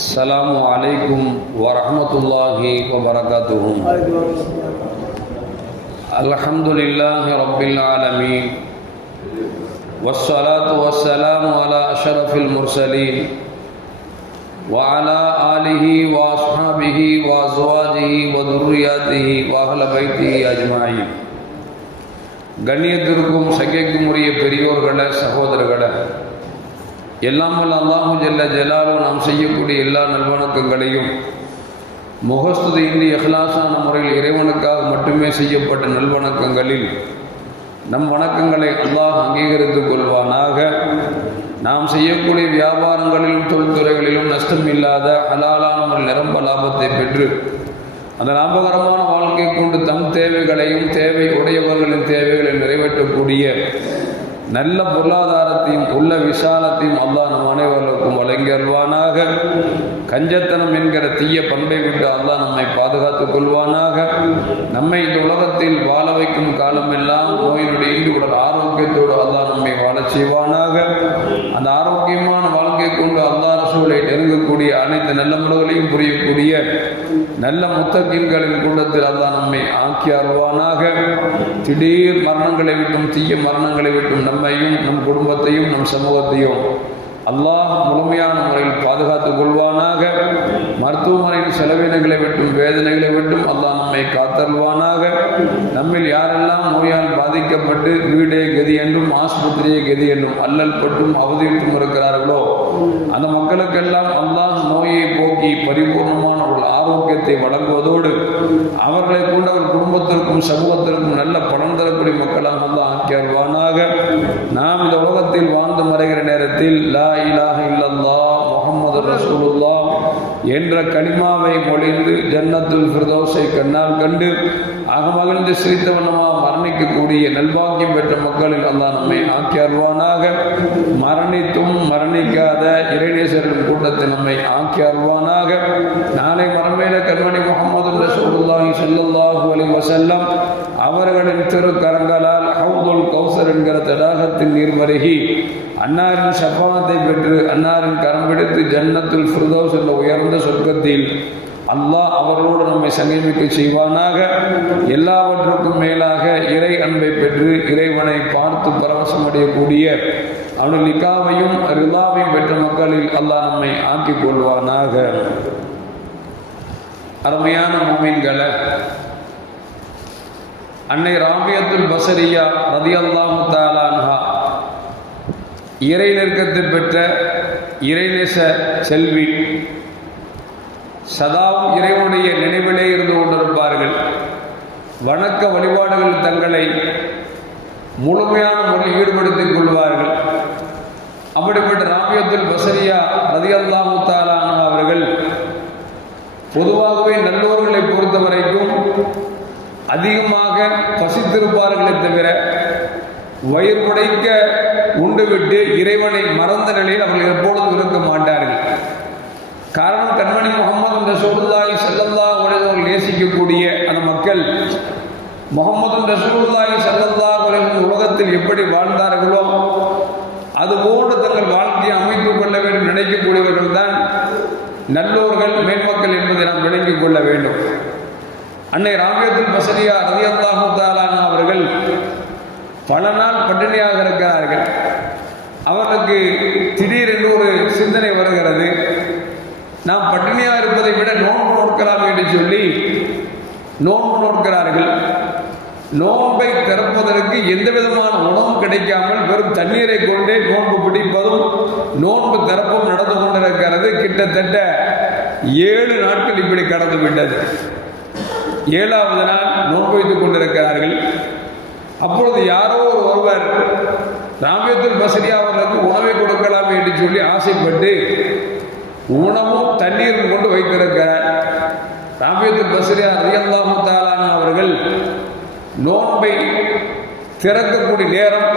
السلام عليكم ورحمة الله وبركاته الحمد لله رب العالمين والصلاة والسلام على أشرف المرسلين وعلى آله وأصحابه وأزواجه وذرياته وأهل بيته أجمعين கண்ணியத்திற்கும் சகைக்கும் உரிய பெரியோர்களே சகோதரர்களே எல்லாம் வல்ல அல்லாஹு ஜெல்ல ஜலாலும் நாம் செய்யக்கூடிய எல்லா நல்வணக்கங்களையும் முகஸ்துதியின்றி எஹ்லாசான முறையில் இறைவனுக்காக மட்டுமே செய்யப்பட்ட நல்வணக்கங்களில் நம் வணக்கங்களை அல்லாஹ் அங்கீகரித்துக் கொள்வானாக. நாம் செய்யக்கூடிய வியாபாரங்களிலும் தொழில்துறைகளிலும் நஷ்டம் இல்லாத ஹலாலான ஒரு நிரம்ப லாபத்தை பெற்று அந்த லாபகரமான வாழ்க்கை கொண்டு தம் தேவைகளையும் தேவை உடையவர்களின் தேவைகளை நிறைவேற்றக்கூடிய நல்ல பொருளாதாரத்தையும் உள்ள விசாலத்தையும் அல்லாஹ் நம் அனைவர்களுக்கும் வழங்கியல்வானாக. கஞ்சத்தனம் என்கிற தீய பண்பை விட்டு அல்லாஹ் நம்மை பாதுகாத்துக் கொள்வானாக. நம்மை இந்த உலகத்தில் வாழ வைக்கும் காலமெல்லாம் நோயினுடைய இன்று உடல் ஆரோக்கியத்தோடு அல்லாஹ் நம்மை வாழச் செய்வானாக. அந்த ஆரோக்கியமான வாழ்க்கை கொண்டு அல்லாஹ் ரசூலை நெருங்கக்கூடிய அனைத்து நல்ல முறைகளையும் புரியக்கூடிய நல்ல முத்தகின்களின் கூட்டத்தில் அல்லாஹ் நம்மை ஆக்கி அருவானாக திடீர் மரணங்களை விட்டும் தீய மரணங்களை விட்டும் நம்மையும் நம் குடும்பத்தையும் நம் சமூகத்தையும் அல்லாஹ் முழுமையான முறையில் பாதுகாத்துக் கொள்வானாக. மருத்துவமனையின் செலவினங்களை விட்டும் வேதனைகளை விட்டும் அல்லாஹ் நம்மை காத்தல்வானாக நம்மில் யாரெல்லாம் நோயால் பாதிக்கப்பட்டு வீடே கதி என்றும் ஆஸ்பத்திரியே கதி என்றும் அல்லல் பட்டும் அவதியிட்டும் இருக்கிறார்களோ அந்த மக்களுக்கெல்லாம் அல்லாஹ் நோயை போக்கி பரிபூர்ணமான ஒரு ஆரோக்கியத்தை வழங்குவதோடு அவர்களை கொண்ட ஒரு குடும்பத்திற்கும் சமூகத்திற்கும் நல்ல பலன் தரக்கூடிய மக்களாக அல்லாஹ் ஆக்கியல்வானாக நாம் இந்த உலகத்தில் வாழ்ந்து மறைகிற நேரத்தில் லா இலாக இல்லல்லா முகமது ரசூலுல்லா என்ற கனிமாவை மொழிந்து ஜன்னத்துல் ஃபிர்தௌஸை கண்ணால் கண்டு அகமகிழ்ந்து சிரித்தவனமா மரணிக்கக்கூடிய நல்பாக்கியம் பெற்ற மக்களில் அல்லாஹ் நம்மை ஆக்கி அருவானாக மரணித்தும் மரணிக்காத இறைநேசரின் கூட்டத்தை நம்மை ஆக்கி அருவானாக நாளை மரமேல கண்மணி முகமது ரசூலுல்லாஹி ஸல்லல்லாஹு அலி வசல்லம் அவர்களின் திருக்கரங்களால் ஹவுதுல் கௌசர் என்கிற தடாகத்தின் நீர்மருகி அன்னாரின் சப்பாத்தை பெற்று அன்னாரின் கரம் பிடித்து ஜன்னத்தில் ஃபிர்தோஸ் என்ற உயர்ந்த சொர்க்கத்தில் அல்லாஹ் அவர்களோடு நம்மை சங்கமிக்க செய்வானாக. எல்லாவற்றுக்கும் மேலாக இறை அன்பை பெற்று இறைவனை பார்த்து பரவசம் அடையக்கூடிய அவனின் நிக்காவையும் ரிலாவையும் பெற்ற மக்களில் அல்லாஹ் நம்மை ஆக்கிக் கொள்வானாக. அருமையான மோமீன்களை அன்னை ராபியத்துல் பசரியா ரதி அல்லாஹு தாலான்ஹா இறை நெருக்கத்தை பெற்ற இறைநேச செல்வி. சதாவும் இறைவனுடைய நினைவிலே இருந்து கொண்டிருப்பார்கள். வணக்க வழிபாடுகள் தங்களை முழுமையான முறையில் ஈடுபடுத்திக் கொள்வார்கள். அப்படிப்பட்ட ராமியத்துல் பசரியா ரதி அல்லாஹு தாலான அவர்கள் பொதுவாகவே நல்லோர்களை பொறுத்த வரைக்கும் அதிகமாக பசித்திருப்பார்களே தவிர வயிறு உடைக்க உண்டுவிட்டு இறைவனை மறந்த நிலையில் அவர்கள் எப்பொழுதும் இருக்க மாட்டார்கள். காரணம் கண்மணி முகமது ரசூலுல்லாஹி ஸல்லல்லாஹு அலைஹி வஸல்லம் நேசிக்கக்கூடிய அந்த மக்கள் முகமது ரசூலுல்லாஹி ஸல்லல்லாஹு அலைஹி உலகத்தில் எப்படி வாழ்ந்தார்களோ அதுபோன்று தங்கள் வாழ்க்கையை அமைத்துக் கொள்ள வேண்டும் நினைக்கக்கூடியவர்கள் தான் நல்லோர்கள் மேன்மக்கள் என்பதை நாம் விளங்கிக் கொள்ள வேண்டும். அன்னை ராமியத்துல் பசரியா ரதி அல்லாஹு தாலானா அவர்கள் பல நாள் பட்டினியாக இருக்கிறார்கள். அவர்களுக்கு திடீரென்று ஒரு சிந்தனை வருகிறது. நாம் பட்டினியாக இருப்பதை விட நோன்பு நோக்கலாம் என்று சொல்லி நோன்பு நோக்கிறார்கள் நோன்பை திறப்பதற்கு எந்த விதமான உணவும் கிடைக்காமல் வெறும் தண்ணீரை கொண்டே நோன்பு பிடிப்பதும் நோன்பு திறப்பும் நடந்து கொண்டிருக்கிறது. கிட்டத்தட்ட ஏழு நாட்கள் இப்படி கடந்து விட்டது. ஏழாவது நாள் நோன்பு வைத்துக் கொண்டிருக்கிறார்கள். அப்பொழுது யாரோ ஒரு ஒருவர் ராமியத்துல் பசரியா அவர்களுக்கு உணவை கொடுக்கலாம் என்று சொல்லி ஆசைப்பட்டு உணவும் தண்ணீரும் கொண்டு வைத்திருக்கிறார். ராமியத்துல் பசரியா ரியல்லாமு தாலான அவர்கள் நோன்பை திறக்கக்கூடிய நேரம்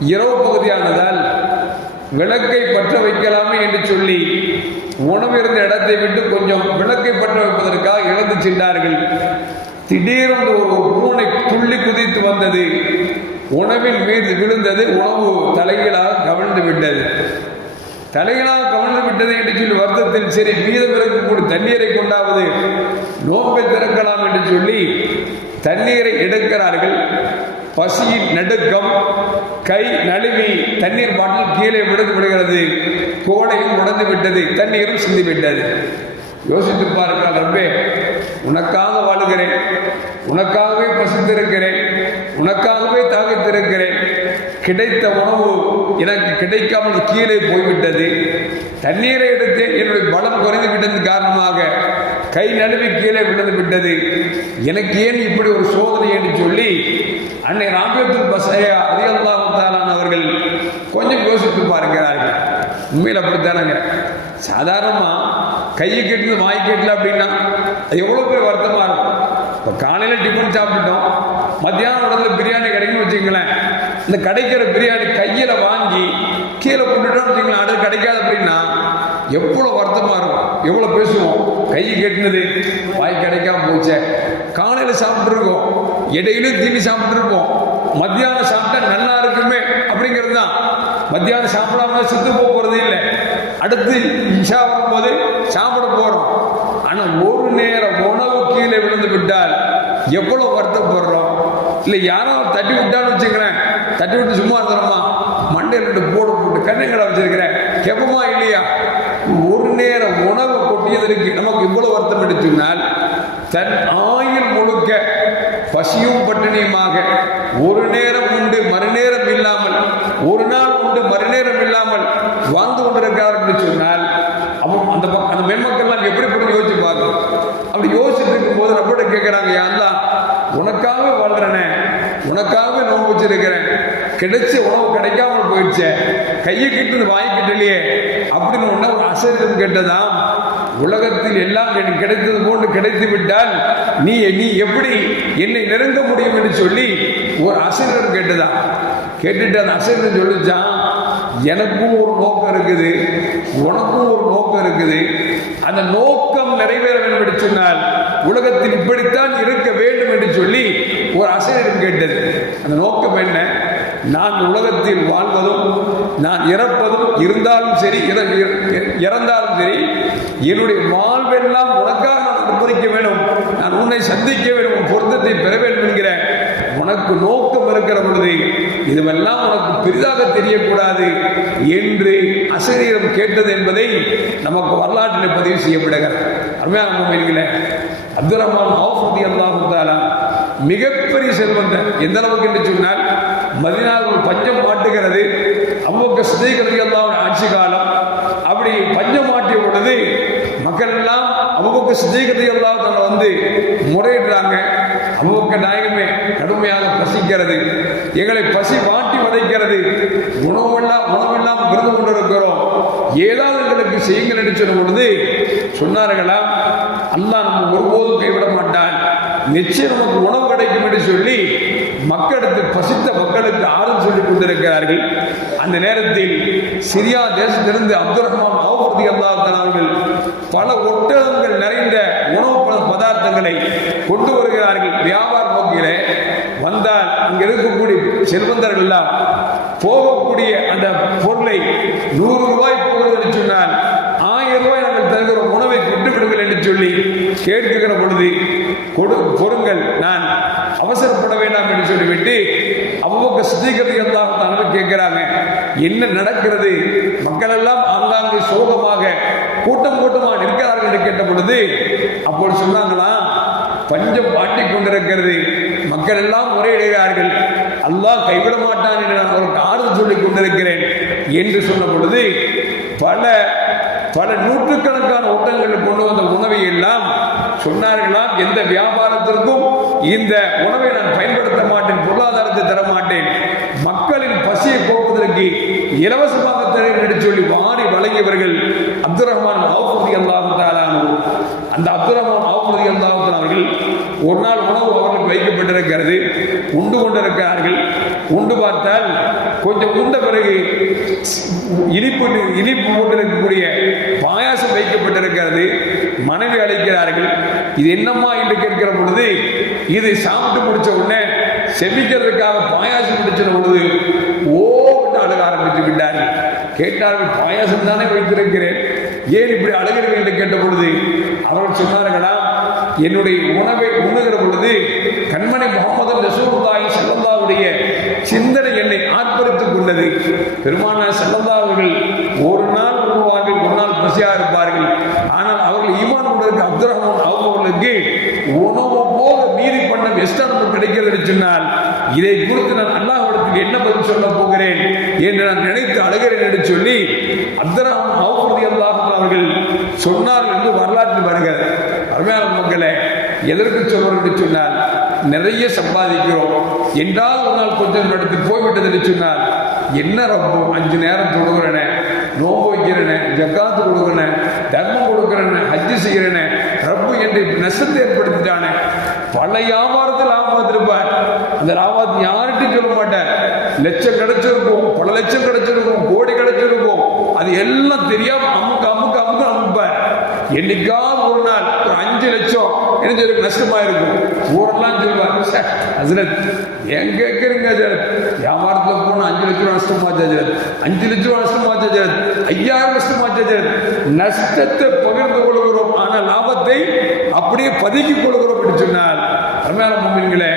இரவு பகுதியானதால் விளக்கை பற்ற வைக்கலாமே என்று சொல்லி உணவு இருந்த இடத்தை விட்டு கொஞ்சம் விளக்கை பற்ற வைப்பதற்காக இழந்து சென்றார்கள். திடீரென்று ஒரு பூனை துள்ளி குதித்து வந்தது. உணவில் மீது விழுந்தது. உணவு தலைகீழாக கவிழ்ந்து விட்டது. தலைகளாக கவிழ்ந்து விட்டது என்று சொல்லி வருத்தத்தில் சரி மீதம் இருக்கக்கூடிய தண்ணீரை கொண்டாவது நோக்கை திறக்கலாம் என்று சொல்லி தண்ணீரை எடுக்கிறார்கள். பசியின் நடுக்கம் கை நழுவி தண்ணீர் பாட்டில் கீழே விழுந்து விடுகிறது. கோடையும் உடந்து விட்டது தண்ணீரும் சிந்தி விட்டது. யோசித்து பாருங்கள் ரப்பே உனக்காக வாழுகிறேன் உனக்காகவே பசித்திருக்கிறேன் உனக்காகவே தாகித்திருக்கிறேன். கிடைத்த உணவு எனக்கு கிடைக்காமல் கீழே போய்விட்டது. தண்ணீரை எடுத்து என்னுடைய பலம் குறைந்து விட்டது காரணமாக. கை நழுவி கீழே விழுந்து விட்டது. எனக்கு ஏன் இப்படி ஒரு சோதனை? என்று சொல்லி அன்னை ராபியத்துல் பசையா அதிகல்லாமத்தாலான அவர்கள் கொஞ்சம் யோசித்து பாருங்கிறார்கள். உண்மையில் அப்படித்தானங்க? சாதாரணமாக கையை கெட்டது வாய் கெட்டல அப்படின்னா அது எவ்வளோ பேர் வருத்தமாக இருக்கும். இப்போ காலையில் டிஃபன் சாப்பிட்டுட்டோம் மத்தியானம் உடம்புல பிரியாணி கிடைக்கும்னு வச்சுங்களேன் இந்த கிடைக்கிற பிரியாணி கையில் வாங்கி கீழே கொண்டுட்டோம்னு வச்சுங்களேன் அது கிடைக்காது அப்படின்னா எவ்வளோ வருத்தமாக இருக்கும்? எவ்வளோ பேசுவோம்? கை கெட்டினது வாய் கிடைக்காம போச்சே. காலையில் சாப்பிட்ருக்கோம் இடையிலும் தீனி சாப்பிட்ருப்போம் மத்தியானம் சாப்பிட்டா நல்லா இருக்குமே அப்படிங்கிறது தான் மத்தியானம் சாப்பிடாம செத்து போகிறது இல்லை. அடுத்து இஷா வரும்போது சாப்பிட போகிறோம் ஆனால் ஒரு நேரம் உணவு கீழே விழுந்து விட்டால் எவ்வளோ வருத்தப்படுறோம்? இல்லை யாரோ தட்டி விட்டான்னு வச்சுக்கிறேன். தட்டி விட்டு சும்மா இருந்துடுமா மண்டையில் ரெண்டு போடு போட்டு கண்ணுங்களை வச்சிருக்கிறேன். கெப்பமா இல்லையா? உணவு நமக்கு இவ்வளவு வருத்தம் என்று தன் ஆயுள் முழுக்க பசியும் பட்டினியுமாக ஒரு நேரம் உண்டு மறுநேரம் இல்லாமல் ஒரு நாள் உண்டு மறுநேரம் இல்லாமல் வாழ்ந்து கொண்டிருக்கிறார் என்று சொன்னால் அவன் அந்த பக்கம் அந்த மென்மக்கள்லாம் எப்படிப்பட்ட யோசிச்சு பார்க்கும் அப்படி யோசிச்சுட்டு இருக்கும்போது ரப்பிட்ட கேட்குறாங்க யாரெல்லாம் உனக்காக வாழ்றனே உனக்காக நோன்பு வச்சிருக்கிறேன் கிடைச்ச உணவு கிடைக்காமல் போயிடுச்சே கையை கிட்டு வாய் கிட்டலையே அப்படின்னு உன்ன ஒரு அசரிடம் கேட்டதான் உலகத்தில் எல்லாம் எனக்கு கிடைத்தது போன்று கிடைத்து விட்டால் நீ நீ எப்படி என்னை நெருங்க முடியும் என்று சொல்லி ஒரு அசைவர் கேட்டுதான். கேட்டுட்டு அந்த அசரிடம் சொல்லிச்சான் எனக்கும் ஒரு நோக்கம் இருக்குது உனக்கும் ஒரு நோக்கம் இருக்குது. அந்த நோக்கம் நிறைவேற வேண்டும் என்று சொன்னால் உலகத்தில் இப்படித்தான் இருக்க வேண்டும் என்று சொல்லி ஒரு அசையிடம் கேட்டது. அந்த நோக்கம் என்ன? நான் உலகத்தில் வாழ்வதும் நான் இறப்பதும் இருந்தாலும் சரி இற- இற- இறந்தாலும் சரி என்னுடைய வாழ்வெல்லாம் உனக்காக நான் அர்ப்பணிக்க வேண்டும். நான் உன்னை சந்திக்க வேண்டும் பொருத்தத்தை பெற வேண்டும் என்கிற உனக்கு நோக்கம் இருக்கிற பொழுது இதுவெல்லாம் உனக்கு பெரிதாக தெரியக்கூடாது என்று அசரீரம் கேட்டது என்பதை நமக்கு வரலாற்றில் பதிவு செய்யப்படுகிறது. அருமையான முறையில் அப்துல் ரஹ்மான் ஆஃபதி அல்லாஹு மிகப்பெரிய செல்வந்தன் எந்த அளவுக்கு என்று சொன்னால் மதினால் ஒரு பஞ்சம் மாட்டுகிறது. அவ்வக்க சிதைகிறது எல்லாம் ஆட்சி காலம். அப்படி பஞ்சம் மாட்டிய பொழுது மக்கள் எல்லாம் அவ்வக்க சிதைகிறது எல்லாம் தன்னை வந்து முறையிடுறாங்க. அவ்வக்க நாயகமே கடுமையாக பசிக்கிறது. எங்களை பசி வாட்டி வதைக்கிறது. உணவெல்லாம் உணவெல்லாம் பிறந்து கொண்டிருக்கிறோம். ஏதாவது எங்களுக்கு செய்யுங்கள் என்று சொன்ன பொழுது சொன்னார்களா? அல்லா நம்ம ஒருபோதும் கைவிட மாட்டான். நிச்சயம் நமக்கு உணவு கிடைக்கும் என்று சொல்லி மக்களுக்கு பசித்த மக்களுக்கு ஆறுதல் சொல்லிக் கொண்டிருக்கிறார்கள். அந்த நேரத்தில் சிரியா தேசத்திலிருந்து அப்துல் ரஹ்மான் அவுபதி அவர்கள் பல ஒட்டகங்கள் நிறைந்த உணவு ப- பதார்த்தங்களை கொண்டு வருகிறார்கள். வியாபார நோக்கிலே வந்தால் இங்கே இருக்கக்கூடிய செல்வந்தர்கள் எல்லாம் போகக்கூடிய அந்த பொருளை நூறு ரூபாய் போகிறது என்று சொன்னால் ஆயிரம் ரூபாய் நாங்கள் தருகிற உணவை கொண்டு விடுங்கள் என்று சொல்லி கேட்கிற பொழுது கொடு பொருங்கள் நான் அவசரப்பட வேண்டாம் என்று சொல்லிவிட்டு அவ்வளவு சித்திக்கிறது எல்லாம் கேட்கிறாங்க என்ன நடக்கிறது? மக்கள் எல்லாம் ஆங்காங்கே சோகமாக கூட்டம் கூட்டமாக நிற்கிறார்கள் என்று கேட்ட பொழுது அப்போது சொன்னாங்களா பஞ்சம் பாட்டிக் கொண்டிருக்கிறது. மக்கள் எல்லாம் முறையிடுகிறார்கள் அல்லாஹ் கைவிட மாட்டான் என்று நான் அவருக்கு ஆறுதல் சொல்லிக் கொண்டிருக்கிறேன் என்று சொன்ன பொழுது பல பல நூற்றுக்கணக்கான ஓட்டங்கள் கொண்டு வந்த உணவை எல்லாம் சொன்னார்களாம் எந்த வியாபாரத்திற்கும் இந்த உணவை நான் பயன்படுத்த மாட்டேன் பொருளாதாரத்தை தர மாட்டேன். மக்களின் பசியை போக்குவதற்கு இலவசமாக தருகிறேன் என்று சொல்லி வாரி வழங்கியவர்கள் அப்துல் ரஹ்மான் அவுஃபதி அல்லாஹு அந்த அப்துல் ரஹ்மான் அவுஃபதி அல்லாஹு அவர்கள் ஒரு நாள் உணவு அவர்களுக்கு வைக்கப்பட்டிருக்கிறது. உண்டு கொண்டிருக்கிறார்கள். உண்டு பார்த்தால் கொஞ்சம் உண்ட பிறகு இனிப்பு இனிப்பு போட்டிருக்கக்கூடிய பாயாசம் வைக்கப்பட்டிருக்கிறது. இது என்னம்மா என்று கேட்கிற பொழுது இது சாப்பிட்டு முடிச்ச உடனே செமிக்கிறதுக்காக பாயாசம் முடிச்ச பொழுது ஓ என்று அழுக ஆரம்பித்து விட்டார். கேட்டார்கள் பாயாசம் தானே வைத்திருக்கிறேன். ஏன் இப்படி அழுகிறீர்கள்? என்று கேட்ட பொழுது அவர்கள் சொன்னார்களா என்னுடைய உணவை உண்ணுகிற பொழுது கண்மணி முகமது ரசூலுல்லாஹி செல்லந்தாவுடைய சிந்தனை என்னை ஆர்ப்பரித்துக் கொண்டது. பெருமானா செல்லந்தா அவர்கள் ஒரு நாள் உருவார்கள் ஒரு நாள் பசியா இருப்பார்கள். ஆனால் அவர்கள் ஈமான் கொண்டிருக்க அப்துல் ரஹ்மான் அவர்களுக்கு உணவு போக மீறி பண்ண வெஸ்டர்ன் கிடைக்கிறது என்று சொன்னால் இதை குறித்து நான் அல்லாஹ்விடத்தில் என்ன பதில் சொல்ல போகிறேன் என்று நான் நினைத்து அழுகிறேன் என்று சொல்லி அப்துல் ரஹ்மான் அல்லாஹ் அவர்கள் சொன்னார் என்று வரலாற்று வருகிறது அருமையான மக்களை எதற்கு சொல்வார் என்று சொன்னால் நிறைய சம்பாதிக்கிறோம். என்றால் ஒரு நாள் கொஞ்சம் நடத்தி போய்விட்டது என்று சொன்னால் என்ன ரொம்ப அஞ்சு நேரம் தொழுகிறேனே நோம்பு வைக்கிறேனே ஜக்காத்து கொடுக்குறேனே தர்மம் கொடுக்குறேனே ஹஜ்ஜு செய்கிறேனே ரப்பு என்று நஷ்டத்தை ஏற்படுத்திட்டானே. பல வியாபாரத்தில் ஆபாத்திருப்பார் அந்த லாபத்தை யார்கிட்டையும் சொல்ல மாட்டார். லட்சம் கிடைச்சிருக்கும் பல லட்சம் கிடைச்சிருக்கும் கோடி கிடைச்சிருக்கும். அது எல்லாம் தெரியாம அமுக்கு அமுக்கு அமுக்கு அமுப்பார் என்னைக்காவது ஒரு நாள் ஒரு அஞ்சு லட்சம். என்ன சொல்லி நஷ்டமா இருக்கும் ஊரெல்லாம் சொல்லுவார் "ச்சே, ஹஸ்ரத் ஏன் கேட்குறீங்க ஹஜரத் வியாபாரத்தில் போனால் அஞ்சு லட்ச ரூபா நஷ்டமாச்சு ஹஜரத் அஞ்சு லட்ச ரூபா நஷ்டமாச்சு ஹஜரத் ஐயாயிரம் நஷ்டமாச்சு ஹஜரத் நஷ்டத்தை பகிர்ந்து கொள்கிறோம் ஆனால் லாபத்தை அப்படியே பதுக்கி கொள்கிறோம் அப்படின்னு சொன்னால் அருமையான மம்மின்களே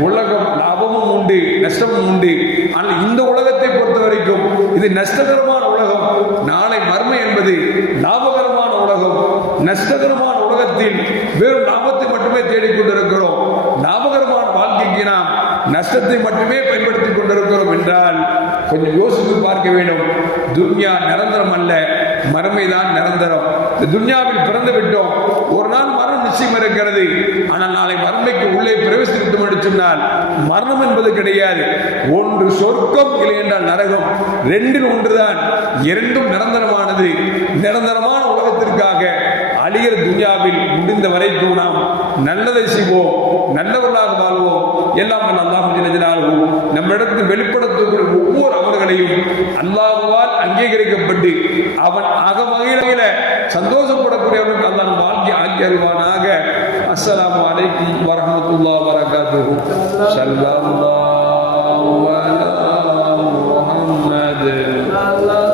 உலகம் லாபமும் உண்டு நஷ்டமும் உண்டு. ஆனால் இந்த உலகத்தை பொறுத்த வரைக்கும் இது நஷ்டகரமான உலகம். நாளை மர்மை என்பது லாபகரமான உலகம். நஷ்டகரமான உலகத்தில் வெறும் லாபத்தை மட்டுமே தேடிக்கொண்டிருக்கிறோம். லாபகரமான வாழ்க்கைக்கு நாம் நஷ்டத்தை மட்டுமே பயன்படுத்திக் கொண்டிருக்கிறோம் என்றால் கொஞ்சம் யோசித்து பார்க்க வேண்டும். துன்யா நிரந்தரம் அல்ல மறுமைதான் நிரந்தரம். இந்த துன்யாவில் பிறந்து விட்டோம். ஒரு நாள் மரணம் நிச்சயம் இருக்கிறது. ஆனால் நாளை மறுமைக்கு உள்ளே பிரவேசித்து விட்டோம் என்று சொன்னால் மரணம் என்பது கிடையாது. ஒன்று சொர்க்கம் இல்லை என்றால் நரகம் ரெண்டில் ஒன்றுதான். இரண்டும் நிரந்தரமானது. நிரந்தரம் அழிகிற துன்யாவில் முடிந்த வரைக்கும் நாம் நல்லதை செய்வோம் நல்லவர்களாக வாழ்வோம் எல்லாம் அல்லாஹ் ஜினஜினாலும் நம்மிடத்து வெளிப்படுத்தக்கூடிய ஒவ்வொரு அமல்களையும் அல்லாஹுவால் அங்கீகரிக்கப்பட்டு அவன் அக வகையில சந்தோஷப்படக்கூடியவனுக்கு அல்லாஹ் வாழ்க்கை ஆக்கி அருவானாக அஸ்ஸலாமு அலைக்கும் வரஹ்மத்துல்லாஹி வரகாத்துஹு ஸல்லல்லாஹு அலா